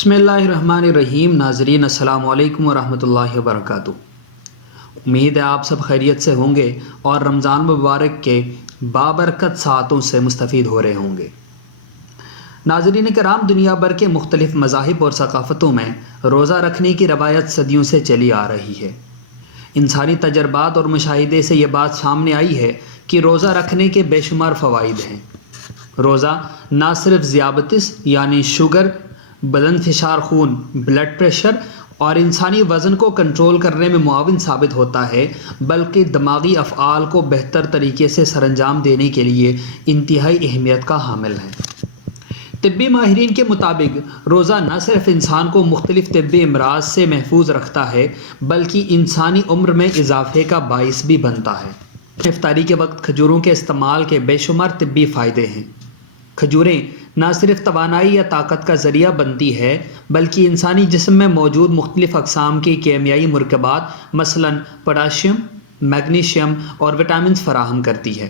بسم اللہ الرحمن الرحیم۔ ناظرین السلام علیکم ورحمۃ اللہ وبرکاتہ۔ امید ہے آپ سب خیریت سے ہوں گے اور رمضان مبارک کے بابرکت ساعتوں سے مستفید ہو رہے ہوں گے۔ ناظرین کرام، دنیا بھر کے مختلف مذاہب اور ثقافتوں میں روزہ رکھنے کی روایت صدیوں سے چلی آ رہی ہے۔ انسانی تجربات اور مشاہدے سے یہ بات سامنے آئی ہے کہ روزہ رکھنے کے بے شمار فوائد ہیں۔ روزہ نہ صرف ذیابطس یعنی شوگر، بلند فشار خون بلڈ پریشر اور انسانی وزن کو کنٹرول کرنے میں معاون ثابت ہوتا ہے، بلکہ دماغی افعال کو بہتر طریقے سے سر انجام دینے کے لیے انتہائی اہمیت کا حامل ہے۔ طبی ماہرین کے مطابق روزہ نہ صرف انسان کو مختلف طبی امراض سے محفوظ رکھتا ہے بلکہ انسانی عمر میں اضافے کا باعث بھی بنتا ہے۔ افطاری کے وقت کھجوروں کے استعمال کے بے شمار طبی فائدے ہیں۔ کھجوریں نہ صرف توانائی یا طاقت کا ذریعہ بنتی ہے بلکہ انسانی جسم میں موجود مختلف اقسام کے کیمیائی مرکبات مثلاً پوٹاشیم، میگنیشیم اور وٹامنز فراہم کرتی ہے۔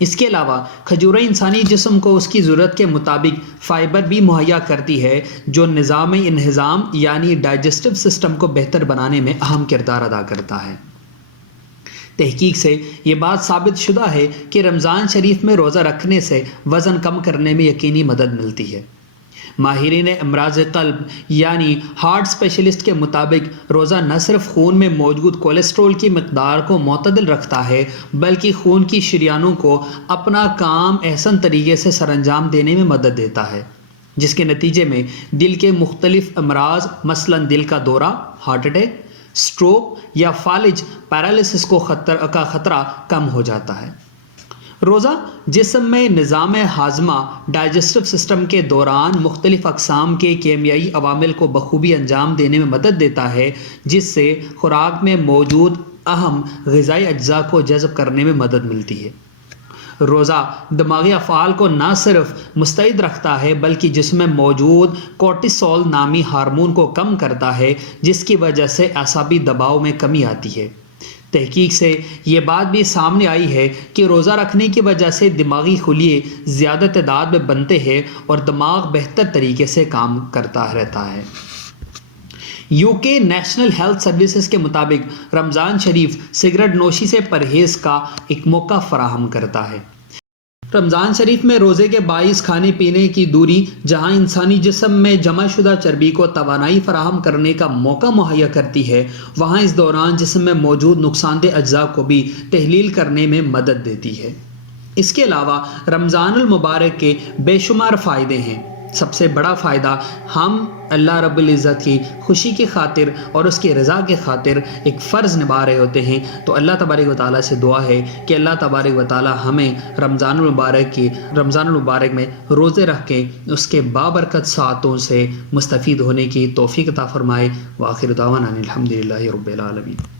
اس کے علاوہ کھجوریں انسانی جسم کو اس کی ضرورت کے مطابق فائبر بھی مہیا کرتی ہے جو نظام انہضام یعنی ڈائجسٹو سسٹم کو بہتر بنانے میں اہم کردار ادا کرتا ہے۔ تحقیق سے یہ بات ثابت شدہ ہے کہ رمضان شریف میں روزہ رکھنے سے وزن کم کرنے میں یقینی مدد ملتی ہے۔ ماہرین امراض قلب یعنی ہارٹ اسپیشلسٹ کے مطابق روزہ نہ صرف خون میں موجود کولیسٹرول کی مقدار کو معتدل رکھتا ہے بلکہ خون کی شریانوں کو اپنا کام احسن طریقے سے سر انجام دینے میں مدد دیتا ہے، جس کے نتیجے میں دل کے مختلف امراض مثلاً دل کا دورہ، ہارٹ اٹیک، سٹروک یا فالج پیرالسس کا خطرہ کم ہو جاتا ہے۔ روزہ جسم میں نظام ہاضمہ ڈائجسٹو سسٹم کے دوران مختلف اقسام کے کیمیائی عوامل کو بخوبی انجام دینے میں مدد دیتا ہے، جس سے خوراک میں موجود اہم غذائی اجزاء کو جذب کرنے میں مدد ملتی ہے۔ روزہ دماغی افعال کو نہ صرف مستعد رکھتا ہے بلکہ جسم میں موجود کورٹیسول نامی ہارمون کو کم کرتا ہے، جس کی وجہ سے اعصابی دباؤ میں کمی آتی ہے۔ تحقیق سے یہ بات بھی سامنے آئی ہے کہ روزہ رکھنے کی وجہ سے دماغی خلیے زیادہ تعداد میں بنتے ہیں اور دماغ بہتر طریقے سے کام کرتا رہتا ہے۔ UK نیشنل ہیلتھ سروسز کے مطابق رمضان شریف سگریٹ نوشی سے پرہیز کا ایک موقع فراہم کرتا ہے۔ رمضان شریف میں روزے کے باعث کھانے پینے کی دوری جہاں انسانی جسم میں جمع شدہ چربی کو توانائی فراہم کرنے کا موقع مہیا کرتی ہے، وہاں اس دوران جسم میں موجود نقصان دہ اجزاء کو بھی تحلیل کرنے میں مدد دیتی ہے۔ اس کے علاوہ رمضان المبارک کے بے شمار فائدے ہیں۔ سب سے بڑا فائدہ، ہم اللہ رب العزت کی خوشی کی خاطر اور اس کی رضا کی خاطر ایک فرض نبھا رہے ہوتے ہیں، تو اللہ تبارک و تعالیٰ سے دعا ہے کہ اللہ تبارک و تعالیٰ ہمیں رمضان المبارک میں روزے رکھ کے اس کے بابرکت ساعتوں سے مستفید ہونے کی توفیق عطا فرمائے۔ وآخر دعوانا الحمدللہ رب العالمین۔